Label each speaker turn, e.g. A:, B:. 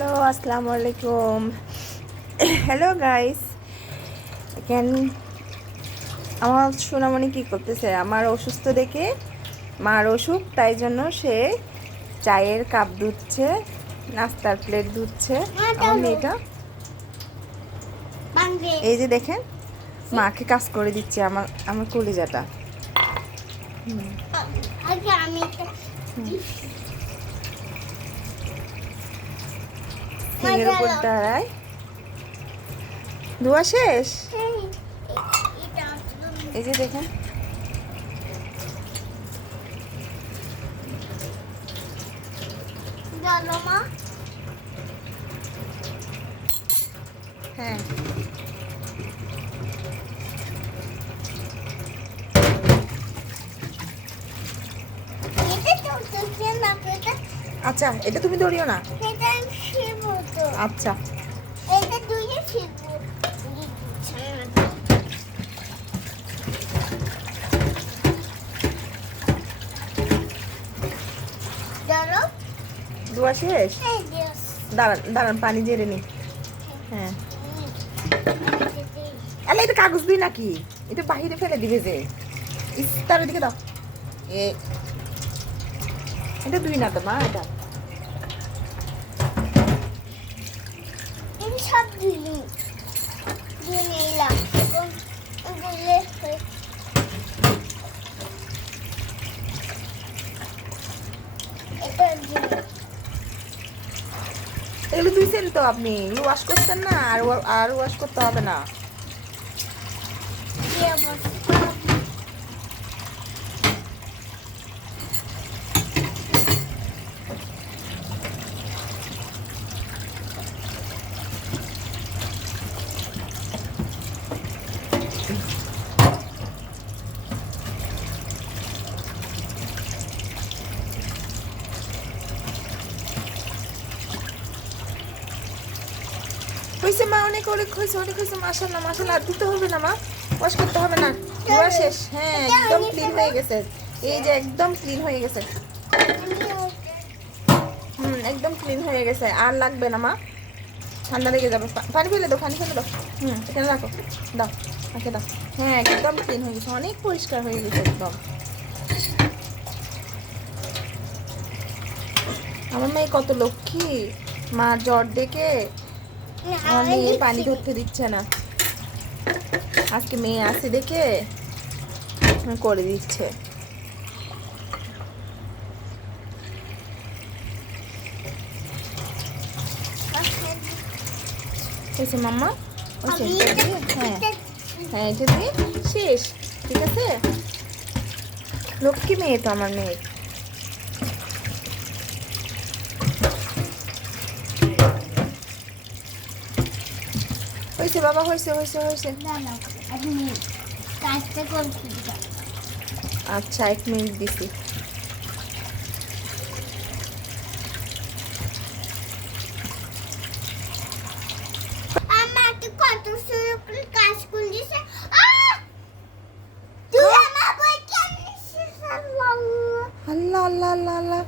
A: Hello আসসালামু আলাইকুম। Hello guys এখান আমার সোনামণি কি করতেছে? আমার অসুস্থ দেখে মার অসুখ তাই জন্য সে চায়ের কাপ ধুচ্ছে নাস্তার প্লেট ধুচ্ছে আমার মেয়েটা। এই যে দেখেন মাকে কাজ করে দিচ্ছে আমার আমার কলিজাটা।
B: আগে
A: সিংহের উপর দাঁড়ায়। ধোয়া শেষ?
B: এই,
A: যে দেখেন। হ্যাঁ। আচ্ছা এটা তুমি ধরিও না। আচ্ছা। ধোয়া শেষ? দাঁড়ান দাঁড়ান পানি জেরে নি। হ্যাঁ। আলে এটা কাগজ দিই নাকি? এটা বাহিরে ফেলে দিবে যে। তার দিকে দাও। এ এটা দুই না তো মা এটা।
B: সব দিলি। দিয়ে নিলাম।
A: এগুলো ধুইছেন তো আপনি। ওয়াশ করছেন না আর আর ওয়াশ করতে হবে না
B: দিয়ে বসে
A: হয়েছে মা, অনেক অনেক হয়েছে অনেক হয়েছে মাসাল্লাহ মাসাল্লাহ আর দিতে হবে না মা, ওয়াশ করতে হবে না। ধোয়া শেষ। হ্যাঁ একদম ক্লিন হয়ে গেছে। এই যে একদম ক্লিন হয়ে গেছে। হুম, একদম ক্লিন হয়ে গেছে। আর লাগবে না মা। ঠান্ডা লেগে যাবে। পানি ফেলে দাও, পানি ফেলে দাও। হুম, এখানে রাখো। দাও, রাখে দাও। হ্যাঁ একদম ক্লিন হয়ে গেছে। অনেক পরিষ্কার হয়ে গেছে একদম। আমার মেয়ে কত লক্ষ্মী। মা জ্বর ডেকে আমার মেয়ে পানি ধরতে দিচ্ছে না। আজকে মেয়ে আসে দেখে করে দিচ্ছে। মাম্মা? হ্যাঁ। হ্যাঁ এটা দিয়ে শেষ ঠিক আছে? লক্ষ্মী মেয়ে তো আমার মেয়ে। হয়েছে বাবা হয়েছে হয়েছে হয়েছে। আচ্ছা এক মিনিট দিছি।
B: বই কেন আল্লাহ
A: আল্লাহ আল্লাহ আল্লাহ।